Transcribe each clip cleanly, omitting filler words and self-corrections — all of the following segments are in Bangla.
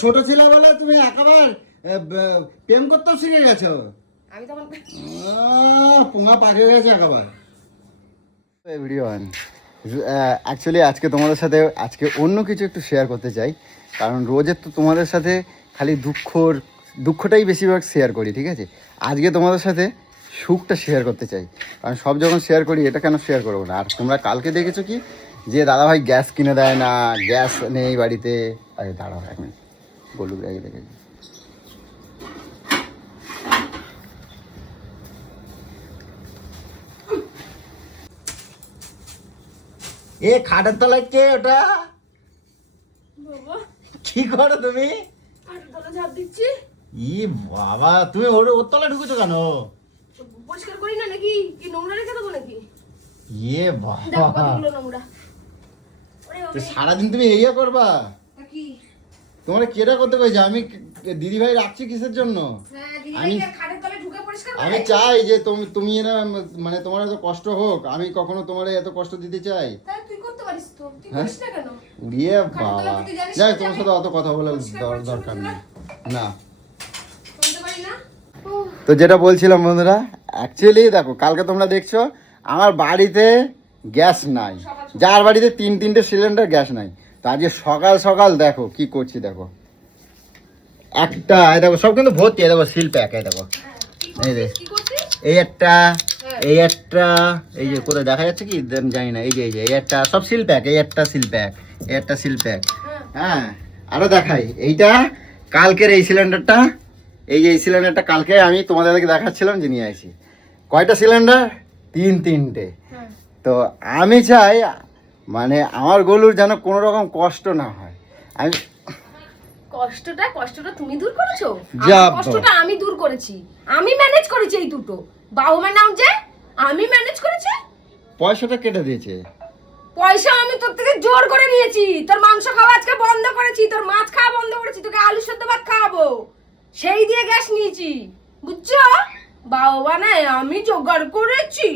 ছোট ছিল বলে তুমি একেবারে প্রেম করতেও শিখে গেছো। আমি তখন পোঙা পাক হয়ে গেছে একেবারে। এভরিওয়ান, অ্যাকচুয়ালি আজকে তোমাদের সাথে আজকে অন্য কিছু একটু শেয়ার করতে চাই। কারণ রোজের তো তোমাদের সাথে খালি দুঃখটাই বেশিরভাগ শেয়ার করি, ঠিক আছে। আজকে তোমাদের সাথে সুখটা শেয়ার করতে চাই। কারণ সব যখন শেয়ার করি এটা কেন শেয়ার করবো না। আর তোমরা কালকে দেখেছো কি যে দাদাভাই গ্যাস কিনে দেয় না, গ্যাস নেই বাড়িতে। আরে দাঁড়াও এক মিনিট, বলুক আগে দেখে। এ খাটের তলায় কে ওটা? কি করো তুমি? ঝাঁপ দিচ্ছি। ই বাবা, তুমি ওর তলায় ঢুকেছো কেন? পরিষ্কার করি না নাকি? কি নোংরা রেখে দেবো নাকি? ইয়ে বাবা, নোংরা। তো সারাদিন তুমি এই করবা? কি তোমার কেটা করতে কইছে? আমি দিদি ভাই রাখছি কিসের জন্য? আমি চাই যে তুমি এরা মানে তোমার এত কষ্ট হোক, আমি কখনো তোমার এত কষ্ট দিতে চাই? ইয়ে বাবা, যাই তোমার সাথে অত কথা বলার দরকার নেই না। তো যেটা বলছিলাম বন্ধুরা, অ্যাকচুয়ালি দেখো কালকে তোমরা দেখছো আমার বাড়িতে গ্যাস নাই, যার বাড়িতে তিনটে সিলিন্ডার গ্যাস নাই। তো আজকে সকাল সকাল দেখো কি করছি, দেখো একটা দেখো সব কিন্তু ভর্তি, দেখো সিল প্যাক, দেখো এই যে এই একটা, এই একটা, এই যে কোথায় দেখা যাচ্ছে কি জানি না, এই যে এই একটা সব সিল প্যাক, এই একটা সিল প্যাক, এই একটা সিল প্যাক। হ্যাঁ, আরো দেখাই এইটা কালকের এই সিলিন্ডারটা, এই যে এই সিলিন্ডারটা কালকে আমি তোমাদেরকে দেখাচ্ছিলাম যে নিয়ে আসি। কয়টা সিলিন্ডার? তিনটে। তো আমি চাই মানে আমার গলুর যেন কোনো রকম কষ্ট না হয়। আমি কষ্টটা তুমি দূর করেছো, কষ্টটা আমি দূর করেছি। আমি ম্যানেজ করেছি এই দুটো। বাবা নাম যে আমি ম্যানেজ করেছি। পয়সাটা কেটে দিয়েছে। পয়সা আমি তোর থেকে জোর করে নিয়েছি। তোর মাংস খাওয়া আজকে বন্ধ করেছি, তোর মাছ খাওয়া বন্ধ করেছি, তোকে আলু সেদ্ধ ভাত খাওয়াবো, সেই দিয়ে গ্যাস নিয়েছি, বুঝছো? বাবা না আমি জোগাড় করেছি,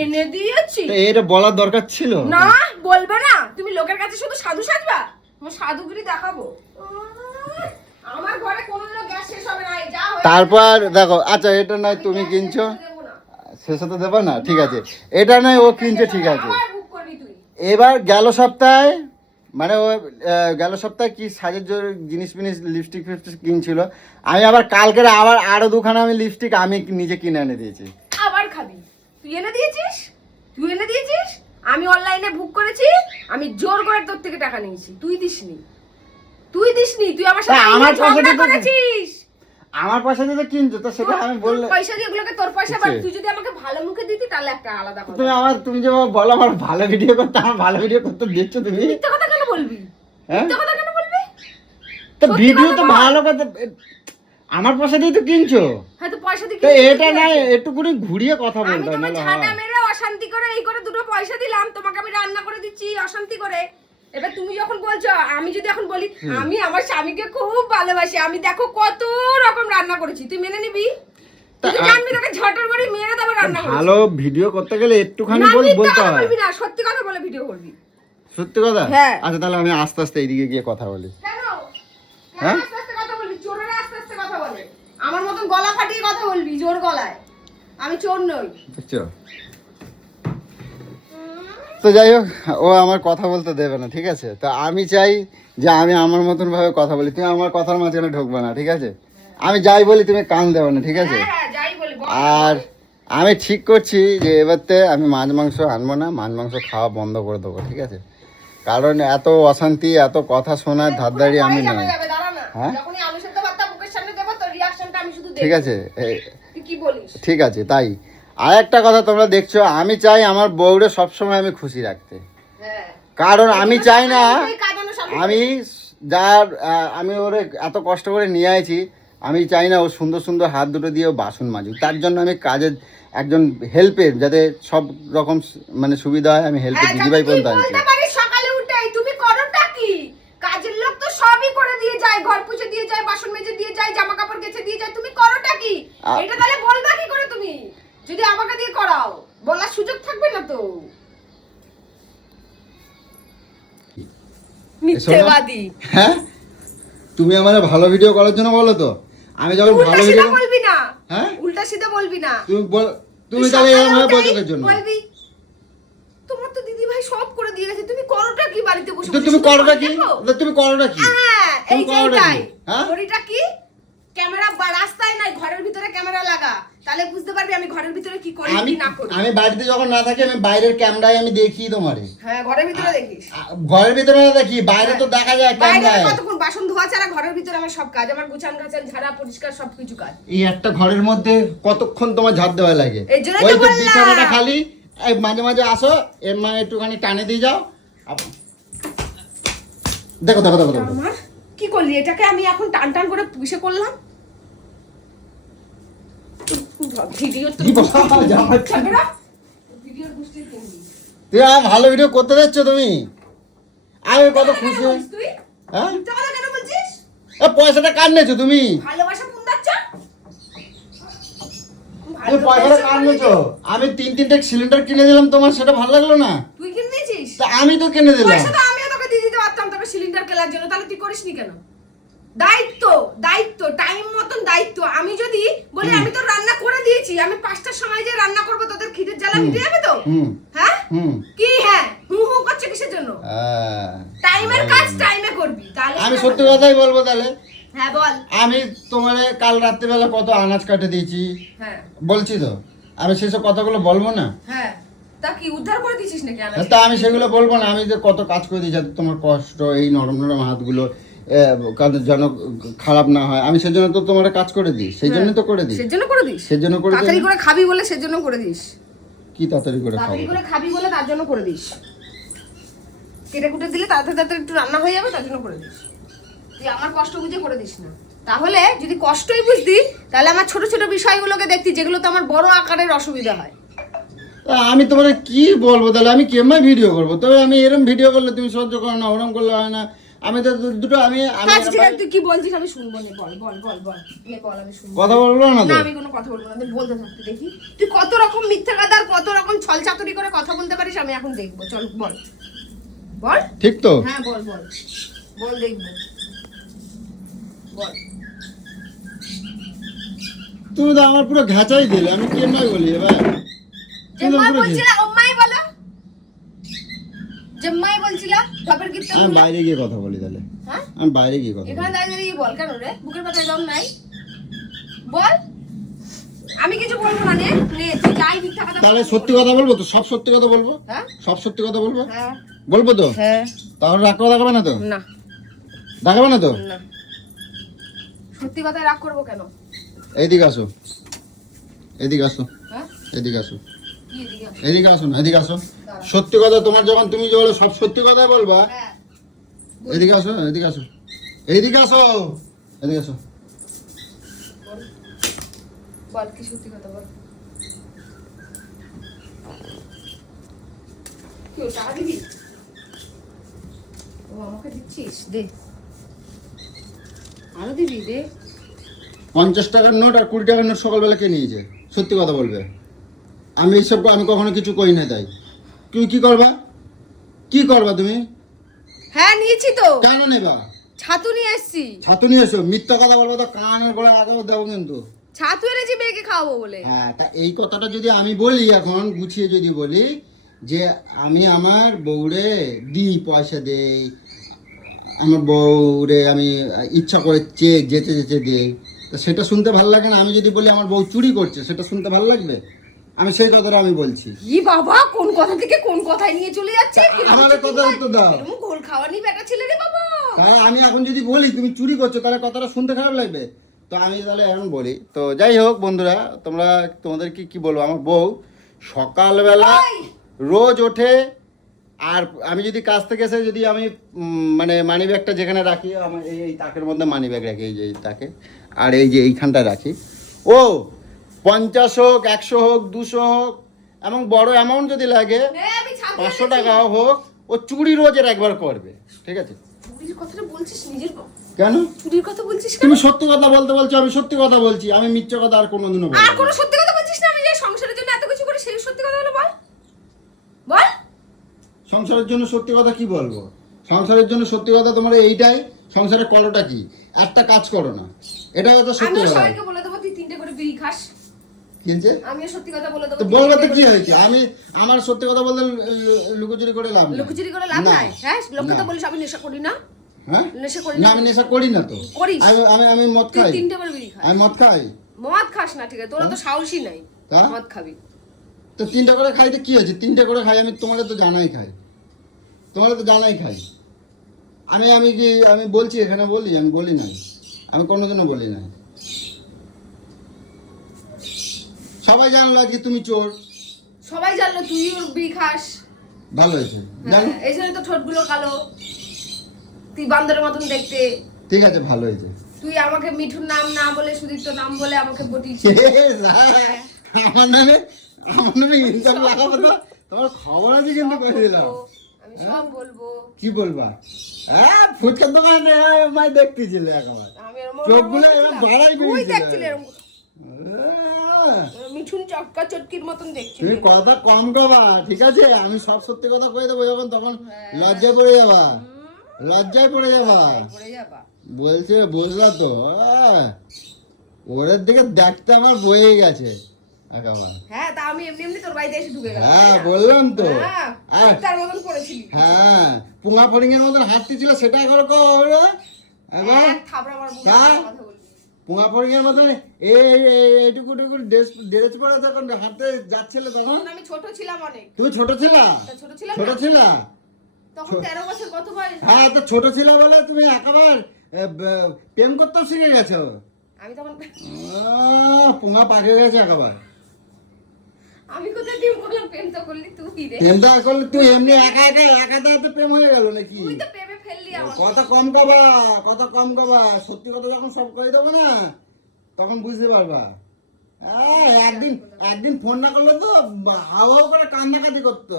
এনে দিয়েছি। এটা বলার দরকার ছিল না? বলবে না? তুমি লোকের কাছে শুধু সাধু সাজবা? আমি সাধুগিরি দেখাবো। আমার ঘরে কোনোদিনও গ্যাস শেষ হবে না। যা হয় তারপর দেখো, আচ্ছা এটা নয় তুমি কিনছো, শেষ হতে দেবো না, ঠিক আছে। এটা নয় ও কিনছে, ঠিক আছে। এবার গেল সপ্তাহে মানে ও গেল সপ্তাহে কি সাজের জিনিস লিপস্টিক ফিপস্টিক কিনছিল, আমি আবার কালকের আবার আরো দুখানা আমি লিপস্টিক আমি নিজে কিনে এনে দিয়েছি। আবার খাবি? তুই এনে দিয়েছিস? আমি অনলাইনে বুক করেছি, আমি জোর করে তোর থেকে টাকা নিয়েছি। তুই দিসনি, তুই আমার সাথে ঝগড়া করেছিস। আমার পয়সা দিয়ে কিনছো তো সেটা আমি বললাম। পয়সা দিয়ে ওগুলোকে তোর পয়সা, বাট তুই যদি আমাকে ভালো মুখে দিতি তাহলে একটা আলাদা কথা। তুমি যে বলো আমার ভালো ভিডিও করতে, আমার ভালো ভিডিও করতে দিচ্ছ তুমি। মিথ্যা কথা কেন বলবি? তো ভিডিও তো ভালো কথা, আমার পয়সা দিয়ে তো কিনছো। হ্যাঁ, তো পয়সা দিয়ে তো এটা না একটু করে ঘুরিয়ে কথা বলতে হয়। আমি ঝাঁটা মেরে অশান্তি করে এই করে দুটো পয়সা দিলাম, তোমাকে আমি রান্না করে দিচ্ছি অশান্তি করে। এবার তুমি যখন বলছো, আমি যদি এখন বলি আমি আমার স্বামীকে খুব ভালোবাসি, আমি দেখো কত রকম রান্না করেছি, তুই মেনে নিবি? তুই জানবি তোকে ঝটর করে মেরে দেব রান্না করে। ভালো ভিডিও করতে গেলে একটুখানি বলতে হয়। বলবি না, সত্যি কথা বলে ভিডিও করবি। সত্যি কথা? আচ্ছা তাহলে আমি আস্তে আস্তে এইদিকে গিয়ে কথা বলি। কেন আস্তে আস্তে কথা বলবি? চোরেরা আস্তে আস্তে কথা বলে, আমার মতন গলা ফাটিয়ে কথা বলবি জোর গলায়। আমি চোর নই, বুঝছো? তো যাই হোক, ও আমার কথা বলতে দেবে না, ঠিক আছে। তো আমি চাই যে আমি আমার মতন ভাবে কথা বলি, তুমি আমার কথার মাঝখানে ঢুকবে না, ঠিক আছে। আমি যাই বলি তুমি কান দেবে না, ঠিক আছে। আর আমি ঠিক করছি যে এবারতে আমি মাছ মাংস আনবো না, মাছ মাংস খাওয়া বন্ধ করে দেবো, ঠিক আছে। কারণ এত অশান্তি, এত কথা শোনার ধারদারি আমি নেই। হ্যাঁ ঠিক আছে, ঠিক আছে। তাই আর একটা কথা তোমরা দেখছো, আমি চাই আমার বউরে সবসময় আমি খুশি রাখতে। কারণ আমি চাই না আমি আমি ওরে এত কষ্ট করে নিয়ে আইছি, আমি চাই না ও সুন্দর সুন্দর হাত দুটো দিয়ে বাসন মাজুক। তার জন্য আমি কাজের একজন হেল্পের যাতে সব রকম মানে সুবিধা হয়, আমি হেল্পের দিদিভাই পর্যন্ত আনছি। সকালে উঠে তুমি করোটা কি? কাজের লোক তো সবই করে দিয়ে যায়, ঘর পুছে দিয়ে যায়, বাসন মেজে দিয়ে যায়, জামা কাপড় কেচে দিয়ে যায়, তুমি করোটা কি? এটা তাহলে বলবা কি করে তুমি? যদি আমাকে দিয়ে করাও বলার সুযোগ থাকবে না তো। মিথ্যেবাদী। হ্যাঁ তুমি আমার ভালো ভিডিও করার জন্য বলো তো, আমি যখন উল্টা ভালো সিধা ভিডিও বলবি না, হ্যাঁ উল্টা সিধা বলবি না। তুমি তাহলে এরকম ভাবে সকালে বলছো জন্য বলবি তোমার তো দিদি ভাই সব করে দিয়ে গেছে, তুমি করোটা কি বাড়িতে বসে তো বসে? তুমি শুধু করোটা ফোন কি দেখো? তুমি করোটা কি হ্যাঁ, এই তুমি করোটা যেটাই। কি? হ্যাঁ? ঘড়িটা কি? ক্যামেরা রাস্তায় নাই, ঘরের ভিতরে ক্যামেরা লাগা, তাহলে বুঝতে পারবি আমি ঘরের ভিতরে কি করি আমি কি না করি। আমি বাড়িতে যখন না থাকি আমি বাইরের ক্যামেরায় আমি দেখি তোমারে। হ্যাঁ, ঘরের ভিতরে দেখিস। ঘরের ভিতরে না দেখি, বাইরে তো দেখা যায় বাইরে ক্যামেরায়। কতক্ষণ বাসন ধোয়া ছাড়া ঘরের ভিতরে আমার সব কাজ, আমার গুছান গাছান ঝাড়া পরিষ্কার সবকিছু কাজ। এই একটা ঘরের মধ্যে কতক্ষণ তোমার ঝাড় দেওয়া লাগে? এই জন্যই ওই তো তো বললাম। বিছানাটা খালি, এই মাঝে মাঝে আসো, এর মা একটুখানি টানে দিয়ে যাও। দেখো দেখো দেখো দেখো আমার কি করলি? এটাকে আমি এখন টান টান করে পুষে করলাম। ভিডিও তো কি বাবা, জামাই ক্যামেরা ভিডিওর গুষ্টির কিনবি। তুই আমার ভালো ভিডিও করতে যাচ্ছ তুমি, আমি কত খুশি কেন হই। বলছিস তুই? হ্যাঁ, মিথ্যা কথা কেন বলছিস? পয়সাটা কার নিয়েছো তুমি? ভালোবাসা কোন যাচ্ছ? তুমি পয়সাটা কার নিয়েছো? আমি তিনটে সিলিন্ডার কিনে দিলাম তোমার, সেটা ভালো লাগলো না? তুই কিনে দিয়েছিস? তা আমি তো কিনে দিলাম। পয়সা তো আমিও তোকে দিয়ে দিতে পারতাম তবে সিলিন্ডার কেনার জন্য, তাহলে তুই করিসনি কেন? দায়িত্ব, দায়িত্ব, টাইম মতন দায়িত্ব। আমি যদি বলি আমি তো রান্না করে দিয়েছি, আমি 5টার সময় যে রান্না করব তোদের খিদের জ্বালা মিটে যাবে তো? হুম হ্যাঁ? হুম কি হ্যাঁ? হু হু করছে কিসের জন্য? টাইমের কাজ টাইমে করবি। তাহলে আমি সত্যি কথাই বলবো তাহলে। হ্যাঁ বল। আমি তোমারে কাল রাত্রিবেলা কত আনাজ কাটে দিয়েছি হ্যাঁ। বলছি তো, আমি সেসব কথাগুলো বলবো না? হ্যাঁ। তা কি উদ্ধার করে দিছিস নাকি আনাজ? তা আমি সেগুলো বলবো না? আমি যে কত কাজ করে দিয়েছি, যাতে তোমার কষ্ট, এই নরম নরম হাতগুলো যেন খারাপ না হয়, আমি সেজন্য তো তোমার কাজ করে দিই, সেই জন্য তো করে দিই, সেজন্য করে দিস? সেজন্য করে দিই। তাড়াতাড়ি করে খাবি বলে সেজন্য করে দিস? কি তাড়াতাড়ি করে খাবো? তাড়াতাড়ি করে খাবি বলে তার জন্য করে দিস। কেটে কুটে দিলে তাড়াতাড়ি তাড়াতাড়ি একটু রান্না হয়ে যাবে তার জন্য করে দিস। তুই আমার কষ্ট বুঝে করে দিস না। তাহলে যদি কষ্টই বুঝতি তাহলে আমার ছোট ছোট বিষয়গুলোকে দেখতি, যেগুলো তো আমার বড় আকারের অসুবিধা হয়। আমি তোমার কি বলবো তাহলে? আমি কেমন ভিডিও করবো? তবে আমি এরকম ভিডিও করলে তুমি সহ্য করো না, ওরম করলে হয় না। আমি তো দুটো আমি আচ্ছা ঠিক আছে, তুই কি বলছিস আমি শুনবো না। বল বল বল বল নে বল, আমি শুনবো। কথা বলবো না তো? না আমি কোনো কথা বলবো না, তুই বলতে থাকতে দেখি তুই কত রকম মিথ্যা কথা আর কত রকম ছলচাতুরি করে কথা বলতে পারিস, আমি এখন দেখবো। চল বল বল। ঠিক তো? হ্যাঁ বল বল বল, দেখবো বল। তুমি তো আমার পুরো ঘাঁচাই দিলে, আমি কেমন বলি এবার? জম্মাই বলছিলা অম্মাই বলো, জম্মাই বলছিলা বাপের গীতটা আমি বলো। বাইরে গিয়ে কথা বলি তাহলে। হ্যাঁ আমি বাইরে গিয়ে কথা এখানে বলি। দাঁড়িয়ে দাঁড়িয়ে বল কেন রে? বুকের পাতায় দম নাই? বল। আমি কিছু বলবো না, নে নে তুই যাই মিথ্যা কথা তাহলে বলবি সত্যি বল। কথা বলবো তো? সব সত্যি কথা বলবো? হ্যাঁ সব সত্যি কথা বলবো? হ্যাঁ বলবো তো? হ্যাঁ। তাহলে রাগ করে দেখাবে না তো? না দেখাবে না তো? না, সত্যি কথায় রাগ করবো কেন? এইদিকে আসো, এদিকে আসো, হ্যাঁ এদিকে আসো, কি এদিকে আসো? এদিকে আসো না, এদিকে আসো। সত্যি কথা তোমার যখন, তুমি যে বলো সব সত্যি কথাই বলবা, হ্যাঁ এদিকে আসো, এদিকে আসো, এইদিকে আসো, এদিকে আসো। বল বল, কি সত্যি কথা বল। কি ও টাকা দিবি? ও আমাকে দিচ্ছিস? দে আরো দিবি, দে। 50 টাকার নোট আর 20 টাকার নোট সকালবেলা কে নিয়েছে? সত্যি কথা বলবে। আমি এইসব আমি কখনো কিছু করি না। তাই তুমি কি করবা? কি করবা তুমি? হ্যাঁ নিয়েছি তো, কেন নেবা? ছাতু নিয়ে এসছি। ছাতু নিয়ে এসো, মিথ্যা কথা বলবো তো কানের গোড়ায় আগেও দেবো কিন্তু। ছাতু এনেছি মেয়েকে খাওয়াবো বলে। হ্যাঁ, তা এই কথাটা যদি আমি বলি, এখন গুছিয়ে যদি বলি যে আমি আমার বউরে দিই, পয়সা দেই, আমার বউরে আমি ইচ্ছা করে চেক যেতে যেতে দিই, তা সেটা শুনতে ভালো লাগে না? আমি যদি বলি আমার বউ চুরি করছে, সেটা শুনতে ভালো লাগবে? আমি সেই কথাটা আমি বলছি। ই বাবা, কোন কথা থেকে কোন কথায় নিয়ে চলে যাচ্ছে? আমার কথা উত্তর দাও। এরকম গোল খাওয়ানি বেটা ছেলে রে বাবা। তাহলে আমি এখন যদি বলি তুমি চুরি করছো, তাহলে কথাটা শুনতে খারাপ লাগবে? তো আমি তাহলে এখন বলি। তো যাই হোক বন্ধুরা, তোমাদের কি বলবো, আমার বউ সকালবেলা রোজ ওঠে, আর আমি যদি কাজ থেকে এসে যদি আমি মানে মানি ব্যাগটা যেখানে রাখি, আমার এই তাকের মধ্যে মানি ব্যাগ রাখি, এই যে এই তাকে, আর এই যে এইখানটা রাখি, ও 50 হোক, 100 হোক, 200 হোক, এবং বড় অ্যামাউন্ট যদি লাগে আমি ছাতু 500 টাকাও হোক, ও চুরি রোজের একবার করবে। ঠিক আছে? চুরির কথাটা বলছিস নিজের? কেন চুরির কথা বলছিস কেন? তুমি সত্যি কথা বলতে বলছো? আমি সত্যি কথা বলছি, আমি মিথ্যে কথা আর কোনোদিনও বলবো আর না। কোনো সত্যি কথা বলছিস না? আমি যে সংসারের জন্য এত কিছু করি সেই সত্যি কথা বলে বল বল। সংসারের জন্য সত্যি কথা কি বলবো? সংসারের জন্য সত্যি কথা তোমার এইটাই, সংসারে করোটা কি? একটা কাজ করো না, এটা তো সত্যি আমিও কথা। সবাইকে বলে দেবো তুই 3টে করে বিড়ি খাস। কি হয়েছে? আমিও সত্যি কথা বলে দেবো। তো বলবে তো কি হয়েছে? আমি আমার সত্যি কথা বলতে লুকোচুরি করে লাভ নেই। লুকোচুরি করে লাভ না। নাই? হ্যাঁ, লোককে তো না। বলিস আমি নেশা করি না। হ্যাঁ, নেশা করি না না। আমি নেশা করি না তো। করিস। আমি আমি আমি মদ তুই খাই। 3টে করে বিড়ি খাস। আমি মদ খাই। মদ খাস না, ঠিক আছে, তোরা তো সাহসী নাই তা? মদ খাবি। তো 3টা করে খাইতে কি হয়েছে? 3টা করে খাই আমি, তোমাকে তো জানাই খাই, তোমাকে তো জানাই খাই। আমি কি আমি বলছি এখানে বলি? আমি বলি নাই, আমি কোনোদিনও বলি নাই। সবাই জানলো আজকে তুমি চোর। সবাই জানলো তুইও বিড়ি খাস। ভালো হয়েছে, হ্যাঁ, জানো? এই জন্য তো ঠোঁটগুলো কালো, তুই বান্দরের মতন দেখতে। ঠিক আছে, ভালো হয়েছে। তুই আমাকে মিঠুর নাম না বলে সুদীপ্ত নাম বলে আমাকে বলিস। আমার নামে ইনসাফ লাগাবো তো, তোমার খবর আছে কিন্তু করে দিলাম। আমি সব বলবো। কি বলবা? হ্যাঁ, ফুচকার দোকানে মাই দেখতেছিলে একেবারে, আমি এরকম চোখগুলো এরকম বাড়াই তুই বেরিয়েছিল। দেখছিলি এরকম মিঠুন চক্কা চটকির মতন দেখছিলি। তুমি কথা কম কবা, ঠিক আছে? আমি সব সত্যি কথা কয়ে দেবো যখন, তখন লজ্জায় পড়ে যাবা, লজ্জায় পড়ে যাবা। পড়ে যাবা। বলছে বুঝলা তো, ওদের দিকে দেখতে আমার বয়ে গেছে একেবারে। হ্যাঁ, তা আমি এমনি এমনি তোর বাড়িতে এসে ঢুকে গেলাম। হ্যাঁ, বললাম তো। হ্যাঁ, তার মতন করেছিলি। হ্যাঁ, পুঙা ফড়িং এর মতন হাঁটতে ছিল, সেটা একবার কর। একবার এক থাবড়া মারবো, হ্যাঁ? কথা বলবি। পুঙা ফড়িং এর মতন এইটুকু ড্রেস পরে যখন হাঁটতে যাচ্ছিলে তখন তখন আমি ছোট ছিলাম অনেক। তুমি ছোট ছিলা? তা ছোট ছিলাম ছোট না? ছিলা? তখন 13 বছর কত বয়স? হ্যাঁ, তো ছোট ছিল বলে তুমি একেবারে প্রেম করতেও শিখে গেছো। আমি তখন পুঙা পাকে গেছে একেবারে। আমি কোথায় প্রেম করলাম? প্রেম তো করলি তুই রে। প্রেমটা করলে তুই এমনি একা একা প্রেম হয়ে গেল নাকি? তুই তো প্রেমে ফেললি আমার। কথা কম কবা, কথা কম কবা। সত্যি কথা যখন সব কয়ে দেবো না, তখন বুঝতে পারবা। একদিন ফোন না করলে তো হাও হাও করে কান্নাকাটি করতো।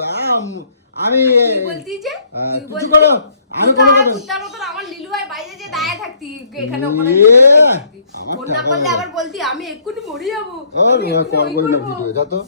আমি তুই বলতি যে তুই কিছু বলতি করো, আমি কোনো কথা কুত্তার মতন আমার লিলু আর বাইরে যে দাঁড়িয়ে থাকতি এখানে ওখানে ইয়ে, ফোন না করলে আবার বলতি আমি এক্ষুনি মরে যাবো। ও আমি এক্ষুনি কল ওই করি না করবো। ভিডিও, যা তো।